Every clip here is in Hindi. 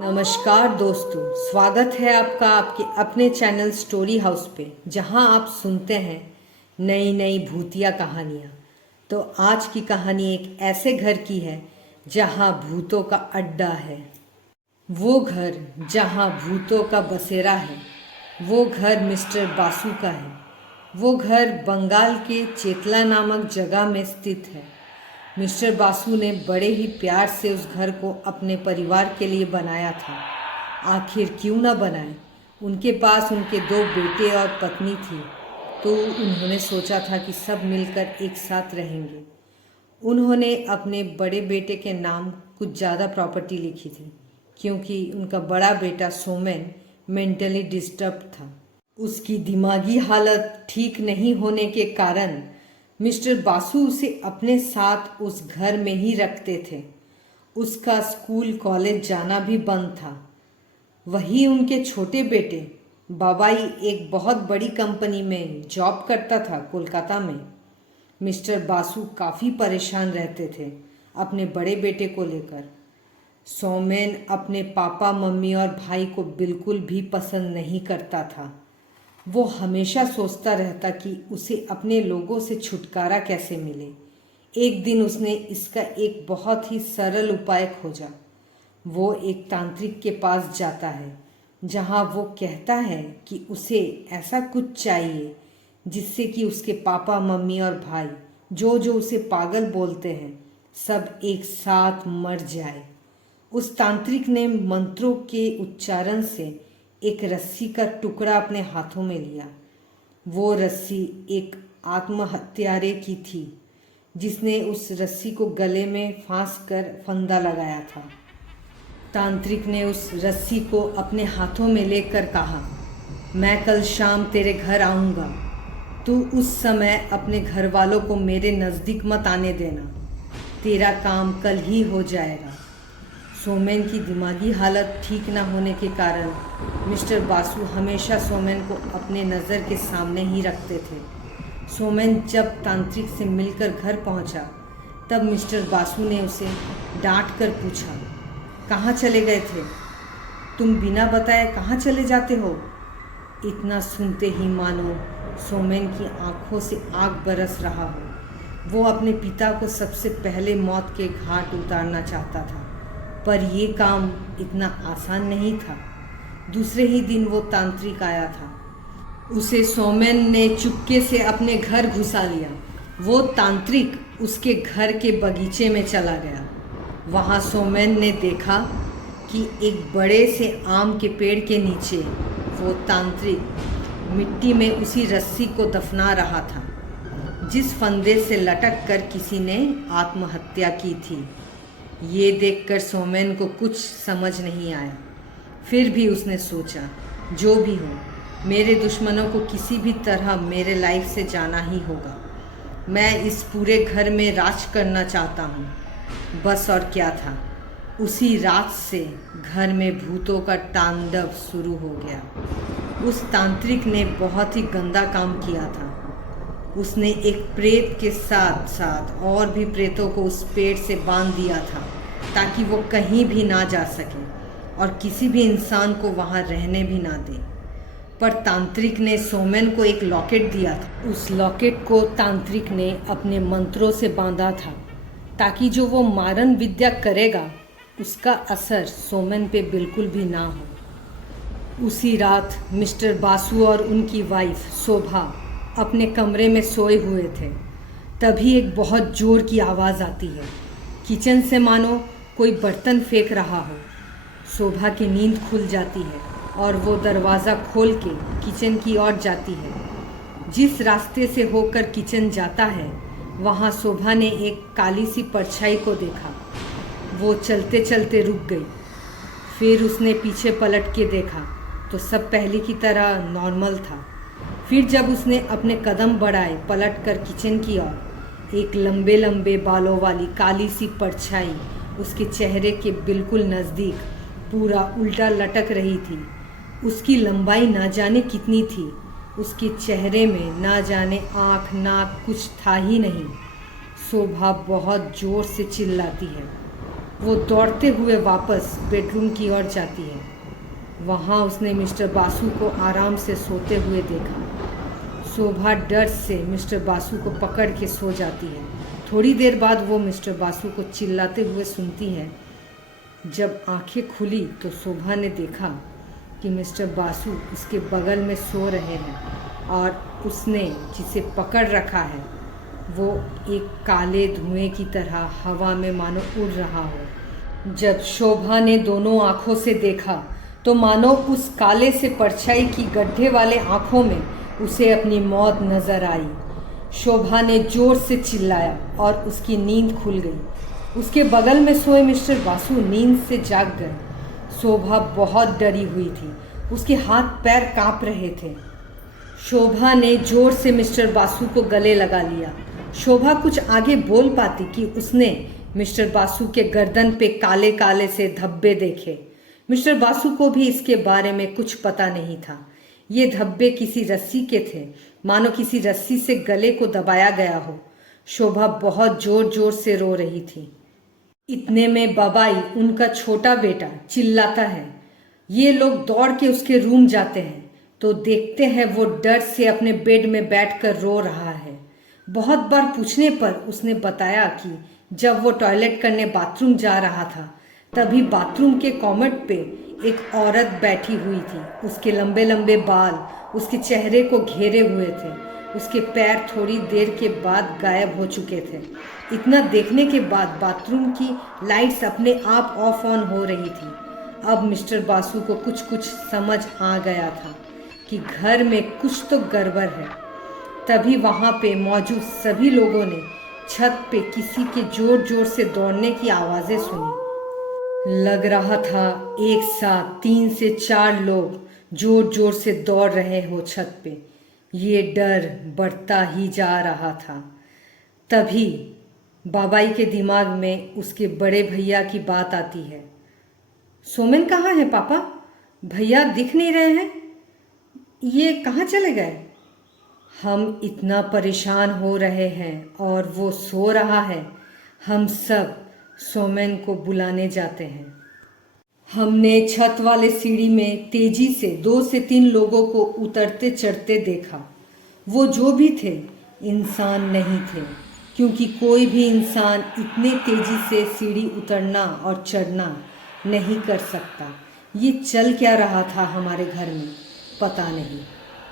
नमस्कार दोस्तों, स्वागत है आपका आपके अपने चैनल स्टोरी हाउस पे, जहां आप सुनते हैं नई नई भूतिया कहानियां। तो आज की कहानी एक ऐसे घर की है जहां भूतों का अड्डा है। वो घर जहां भूतों का बसेरा है, वो घर मिस्टर बासु का है। वो घर बंगाल के चेतला नामक जगह में स्थित है। मिस्टर बासु ने बड़े ही प्यार से उस घर को अपने परिवार के लिए बनाया था। आखिर क्यों न बनाए, उनके पास उनके 2 बेटे और पत्नी थी, तो उन्होंने सोचा था कि सब मिलकर एक साथ रहेंगे। उन्होंने अपने बड़े बेटे के नाम कुछ ज़्यादा प्रॉपर्टी लिखी थी, क्योंकि उनका बड़ा बेटा सोमेन मेंटली डिस्टर्ब था। उसकी दिमागी हालत ठीक नहीं होने के कारण मिस्टर बासु उसे अपने साथ उस घर में ही रखते थे। उसका स्कूल कॉलेज जाना भी बंद था। वही उनके छोटे बेटे बाबाई एक बहुत बड़ी कंपनी में जॉब करता था कोलकाता में। मिस्टर बासु काफ़ी परेशान रहते थे अपने बड़े बेटे को लेकर। सोमेन अपने पापा मम्मी और भाई को बिल्कुल भी पसंद नहीं करता था। वो हमेशा सोचता रहता कि उसे अपने लोगों से छुटकारा कैसे मिले। एक दिन उसने इसका एक बहुत ही सरल उपाय खोजा। वो एक तांत्रिक के पास जाता है, जहाँ वो कहता है कि उसे ऐसा कुछ चाहिए जिससे कि उसके पापा मम्मी और भाई जो जो उसे पागल बोलते हैं, सब एक साथ मर जाए। उस तांत्रिक ने मंत्रों के उच्चारण से एक रस्सी का टुकड़ा अपने हाथों में लिया। वो रस्सी एक आत्महत्यारे की थी, जिसने उस रस्सी को गले में फांस कर फंदा लगाया था। तांत्रिक ने उस रस्सी को अपने हाथों में लेकर कहा, मैं कल शाम तेरे घर आऊँगा। तू उस समय अपने घर वालों को मेरे नज़दीक मत आने देना। तेरा काम कल ही हो जाएगा। सोमेन की दिमागी हालत ठीक न होने के कारण मिस्टर बासु हमेशा सोमेन को अपने नज़र के सामने ही रखते थे। सोमेन जब तांत्रिक से मिलकर घर पहुंचा, तब मिस्टर बासु ने उसे डांट कर पूछा, कहाँ चले गए थे? तुम बिना बताए कहाँ चले जाते हो? इतना सुनते ही मानो सोमेन की आंखों से आग बरस रहा हो। वो अपने पिता को सबसे पहले मौत के घाट उतारना चाहता था, पर यह काम इतना आसान नहीं था। दूसरे ही दिन वो तांत्रिक आया था। उसे सोमेन ने चुपके से अपने घर घुसा लिया। वो तांत्रिक उसके घर के बगीचे में चला गया। वहाँ सोमेन ने देखा कि एक बड़े से आम के पेड़ के नीचे वो तांत्रिक मिट्टी में उसी रस्सी को दफना रहा था, जिस फंदे से लटक कर किसी ने आत्महत्या की थी। ये देखकर सोमेन को कुछ समझ नहीं आया। फिर भी उसने सोचा, जो भी हो, मेरे दुश्मनों को किसी भी तरह मेरे लाइफ से जाना ही होगा। मैं इस पूरे घर में राज करना चाहता हूँ, बस। और क्या था, उसी रात से घर में भूतों का तांडव शुरू हो गया। उस तांत्रिक ने बहुत ही गंदा काम किया था। उसने एक प्रेत के साथ साथ और भी प्रेतों को उस पेड़ से बांध दिया था, ताकि वो कहीं भी ना जा सके और किसी भी इंसान को वहाँ रहने भी ना दे। पर तांत्रिक ने सोमेन को एक लॉकेट दिया था। उस लॉकेट को तांत्रिक ने अपने मंत्रों से बांधा था, ताकि जो वो मारन विद्या करेगा उसका असर सोमेन पे बिल्कुल भी ना हो। उसी रात मिस्टर बासु और उनकी वाइफ शोभा अपने कमरे में सोए हुए थे। तभी एक बहुत ज़ोर की आवाज़ आती है। किचन से मानो कोई बर्तन फेंक रहा हो। शोभा की नींद खुल जाती है और वो दरवाज़ा खोल के किचन की ओर जाती है। जिस रास्ते से होकर किचन जाता है, वहाँ शोभा ने एक काली सी परछाई को देखा। वो चलते चलते रुक गई। फिर उसने पीछे पलट के देखा तो सब पहले की तरह नॉर्मल था। फिर जब उसने अपने कदम बढ़ाए पलट कर किचन की ओर, एक लंबे लंबे बालों वाली काली सी परछाई उसके चेहरे के बिल्कुल नज़दीक पूरा उल्टा लटक रही थी। उसकी लंबाई ना जाने कितनी थी। उसके चेहरे में ना जाने आँख नाक कुछ था ही नहीं। शोभा बहुत ज़ोर से चिल्लाती है, वो दौड़ते हुए वापस बेडरूम की ओर जाती है। वहाँ उसने मिस्टर बासु को आराम से सोते हुए देखा। शोभा डर से मिस्टर बासु को पकड़ के सो जाती है। थोड़ी देर बाद वो मिस्टर बासु को चिल्लाते हुए सुनती है। जब आंखें खुली तो शोभा ने देखा कि मिस्टर बासु उसके बगल में सो रहे हैं और उसने जिसे पकड़ रखा है वो एक काले धुएं की तरह हवा में मानो उड़ रहा हो। जब शोभा ने दोनों आँखों से देखा तो मानो उस काले से परछाई की गड्ढे वाले आँखों में उसे अपनी मौत नजर आई। शोभा ने जोर से चिल्लाया और उसकी नींद खुल गई। उसके बगल में सोए मिस्टर बासु नींद से जाग गए। शोभा बहुत डरी हुई थी। उसके हाथ पैर कांप रहे थे। शोभा ने जोर से मिस्टर बासु को गले लगा लिया। शोभा कुछ आगे बोल पाती कि उसने मिस्टर बासु के गर्दन पे काले काले से धब्बे देखे। मिस्टर बासु को भी इसके बारे में कुछ पता नहीं था। ये धब्बे किसी रस्सी के थे, मानो किसी रस्सी से गले को दबाया गया हो। शोभा बहुत जोर जोर से रो रही थी। इतने में बाबाई, उनका छोटा बेटा, चिल्लाता है। ये लोग दौड़ के उसके रूम जाते हैं तो देखते हैं वो डर से अपने बेड में बैठकर रो रहा है। बहुत बार पूछने पर उसने बताया कि जब वो टॉयलेट करने बाथरूम जा रहा था तभी बाथरूम के कॉमोड पे एक औरत बैठी हुई थी। उसके लंबे लंबे बाल उसके चेहरे को घेरे हुए थे। उसके पैर थोड़ी देर के बाद गायब हो चुके थे। इतना देखने के बाद बाथरूम की लाइट्स अपने आप ऑफ ऑन हो रही थी। अब मिस्टर बासु को कुछ कुछ समझ आ गया था कि घर में कुछ तो गड़बड़ है। तभी वहाँ पे मौजूद सभी लोगों ने छत पे किसी के जोर जोर से दौड़ने की आवाज़ें सुनी। लग रहा था एक साथ 3 से 4 लोग जोर जोर से दौड़ रहे हो छत पे। ये डर बढ़ता ही जा रहा था। तभी बाबाई के दिमाग में उसके बड़े भैया की बात आती है। सोमेन कहाँ है पापा? भैया दिख नहीं रहे हैं। ये कहाँ चले गए? हम इतना परेशान हो रहे हैं और वो सो रहा है। हम सब सोमेन को बुलाने जाते हैं। हमने छत वाले सीढ़ी में तेजी से 2 से 3 लोगों को उतरते चढ़ते देखा। वो जो भी थे इंसान नहीं थे, क्योंकि कोई भी इंसान इतने तेजी से सीढ़ी उतरना और चढ़ना नहीं कर सकता। ये चल क्या रहा था हमारे घर में पता नहीं।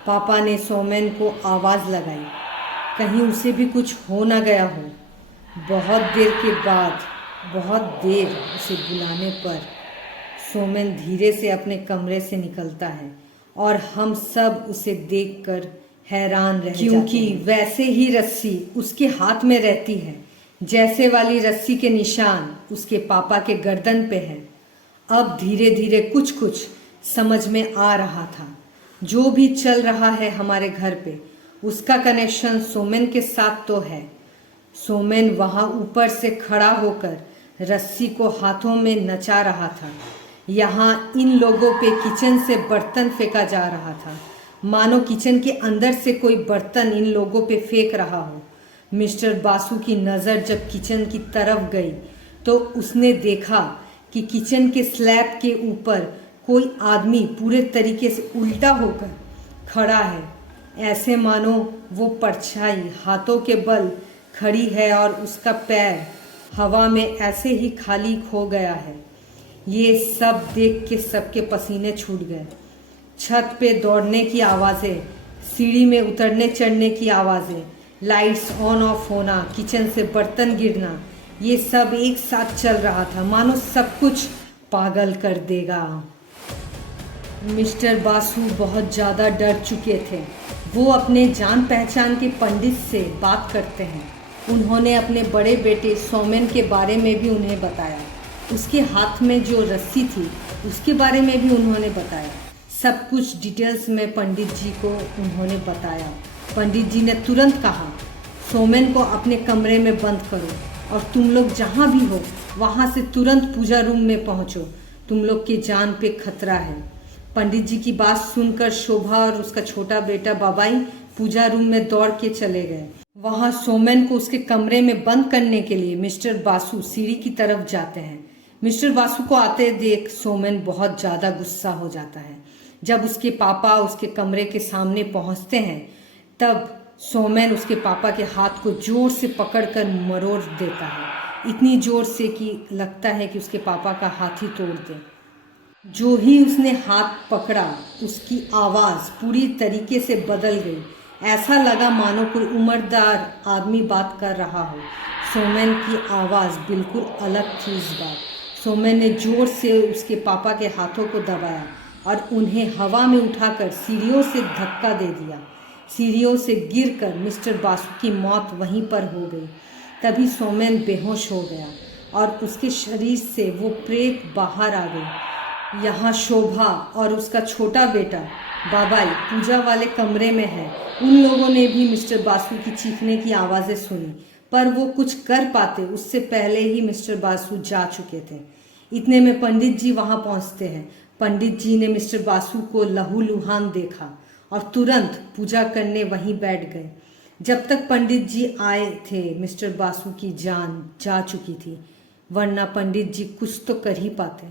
पापा ने सोमेन को आवाज़ लगाई, कहीं उसे भी कुछ हो ना गया हो। बहुत देर के बाद, बहुत देर उसे बुलाने पर सोमेन धीरे से अपने कमरे से निकलता है और हम सब उसे देखकर हैरान रह जाते हैं, क्योंकि वैसे ही रस्सी उसके हाथ में रहती है जैसे वाली रस्सी के निशान उसके पापा के गर्दन पे है। अब धीरे धीरे कुछ कुछ समझ में आ रहा था। जो भी चल रहा है हमारे घर पे उसका कनेक्शन सोमेन के साथ तो है। सोमेन वहाँ ऊपर से खड़ा होकर रस्सी को हाथों में नचा रहा था। यहाँ इन लोगों पे किचन से बर्तन फेंका जा रहा था, मानो किचन के अंदर से कोई बर्तन इन लोगों पे फेंक रहा हो। मिस्टर बासु की नज़र जब किचन की तरफ गई तो उसने देखा कि किचन के स्लैब के ऊपर कोई आदमी पूरे तरीके से उल्टा होकर खड़ा है, ऐसे मानो वो परछाई हाथों के बल खड़ी है और उसका पैर हवा में ऐसे ही खाली खो गया है। ये सब देख के सबके पसीने छूट गए। छत पे दौड़ने की आवाज़ें, सीढ़ी में उतरने चढ़ने की आवाज़ें, लाइट्स ऑन ऑफ होना, किचन से बर्तन गिरना, ये सब एक साथ चल रहा था, मानो सब कुछ पागल कर देगा। मिस्टर बासु बहुत ज़्यादा डर चुके थे। वो अपने जान पहचान के पंडित से बात करते हैं। उन्होंने अपने बड़े बेटे सोमेन के बारे में भी उन्हें बताया। उसके हाथ में जो रस्सी थी उसके बारे में भी उन्होंने बताया। सब कुछ डिटेल्स में पंडित जी को उन्होंने बताया। पंडित जी ने तुरंत कहा, सोमेन को अपने कमरे में बंद करो और तुम लोग जहाँ भी हो वहाँ से तुरंत पूजा रूम में पहुँचो, तुम लोग की जान पे खतरा है। पंडित जी की बात सुनकर शोभा और उसका छोटा बेटा बाबाई पूजा रूम में दौड़ के चले गए। वहाँ सोमेन को उसके कमरे में बंद करने के लिए मिस्टर बासु सीढ़ी की तरफ जाते हैं। मिस्टर बासु को आते देख सोमेन बहुत ज़्यादा गुस्सा हो जाता है। जब उसके पापा उसके कमरे के सामने पहुंचते हैं तब सोमेन उसके पापा के हाथ को जोर से पकड़कर मरोड़ देता है, इतनी जोर से कि लगता है कि उसके पापा का हाथ ही तोड़ दे। जो ही उसने हाथ पकड़ा उसकी आवाज़ पूरी तरीके से बदल गई। ऐसा लगा मानो कोई उम्रदार आदमी बात कर रहा हो। सोमेन की आवाज़ बिल्कुल अलग थी इस बार। सोमेन ने जोर से उसके पापा के हाथों को दबाया और उन्हें हवा में उठाकर सीढ़ियों से धक्का दे दिया। सीढ़ियों से गिरकर मिस्टर बासु की मौत वहीं पर हो गई। तभी सोमेन बेहोश हो गया और उसके शरीर से वो प्रेत बाहर आ गई। यहाँ शोभा और उसका छोटा बेटा बाबाई पूजा वाले कमरे में है। उन लोगों ने भी मिस्टर बासु की चीखने की आवाज़ें सुनी, पर वो कुछ कर पाते उससे पहले ही मिस्टर बासु जा चुके थे। इतने में पंडित जी वहाँ पहुँचते हैं। पंडित जी ने मिस्टर बासु को लहूलुहान देखा और तुरंत पूजा करने वहीं बैठ गए। जब तक पंडित जी आए थे मिस्टर बासु की जान जा चुकी थी, वरना पंडित जी कुछ तो कर ही पाते।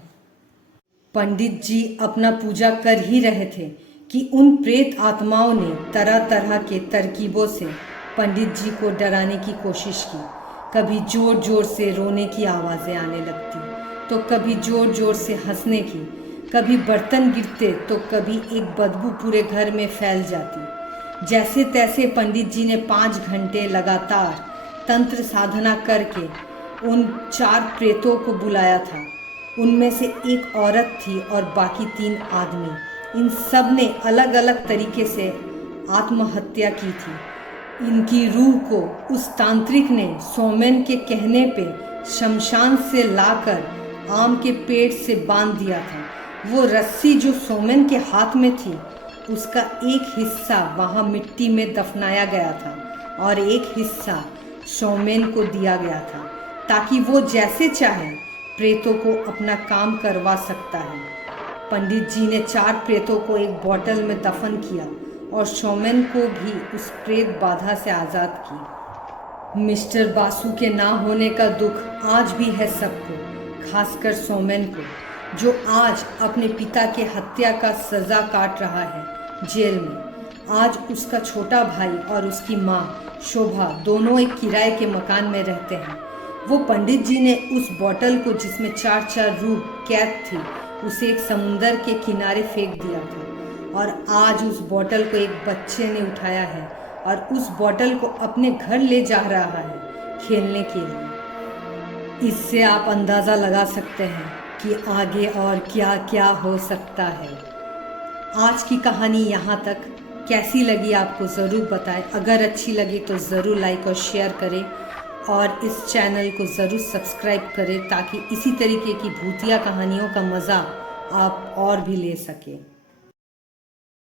पंडित जी अपना पूजा कर ही रहे थे कि उन प्रेत आत्माओं ने तरह तरह के तरकीबों से पंडित जी को डराने की कोशिश की। कभी जोर जोर से रोने की आवाज़ें आने लगती, तो कभी जोर जोर से हंसने की। कभी बर्तन गिरते तो कभी एक बदबू पूरे घर में फैल जाती। जैसे तैसे पंडित जी ने 5 घंटे लगातार तंत्र साधना करके उन 4 प्रेतों को बुलाया था। उनमें से एक औरत थी और बाकी 3 आदमी। इन सब ने अलग अलग तरीके से आत्महत्या की थी। इनकी रूह को उस तांत्रिक ने सोमेन के कहने पे शमशान से लाकर आम के पेड़ से बांध दिया था। वो रस्सी जो सोमेन के हाथ में थी उसका एक हिस्सा वहाँ मिट्टी में दफनाया गया था और एक हिस्सा सोमेन को दिया गया था, ताकि वो जैसे चाहे प्रेतों को अपना काम करवा सकता है। पंडित जी ने 4 प्रेतों को एक बोतल में दफन किया और सोमेन को भी उस प्रेत बाधा से आज़ाद की। मिस्टर बासु के ना होने का दुख आज भी है सबको, खासकर सोमेन को, जो आज अपने पिता के हत्या का सज़ा काट रहा है जेल में। आज उसका छोटा भाई और उसकी माँ शोभा दोनों एक किराए के मकान में रहते हैं। वो पंडित जी ने उस बोतल को जिसमें 4-4 रूह कैद थी उसे एक समुंदर के किनारे फेंक दिया था और आज उस बोतल को एक बच्चे ने उठाया है और उस बोतल को अपने घर ले जा रहा है खेलने के लिए। इससे आप अंदाज़ा लगा सकते हैं कि आगे और क्या क्या हो सकता है। आज की कहानी यहाँ तक। कैसी लगी आपको ज़रूर बताएं। अगर अच्छी लगी तो ज़रूर लाइक और शेयर करें और इस चैनल को ज़रूर सब्सक्राइब करें ताकि इसी तरीके की भूतिया कहानियों का मज़ा आप और भी ले सकें।